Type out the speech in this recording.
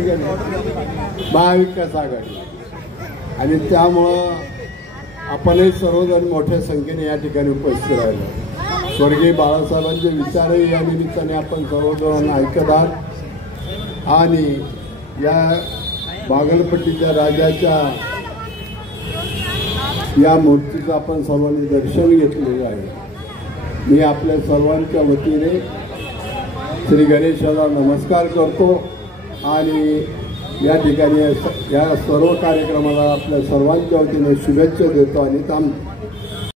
आहे का नाही, महाविकास आघाडी. आणि त्यामुळं आपणही सर्वजण मोठ्या संख्येने या ठिकाणी उपस्थित राहिलो. स्वर्गीय बाळासाहेबांचे विचारही या निमित्ताने आपण सर्वजण ऐकत आहात. आणि या बागलपट्टीच्या राजाच्या या मूर्तीचं आपण सर्वांनी दर्शन घेतलेलं आहे. मी आपल्या सर्वांच्या वतीने श्री गणेशाला नमस्कार करतो आणि या ठिकाणी या सर्व कार्यक्रमाला आपल्या सर्वांच्या वतीने शुभेच्छा देतो आणि थांबतो.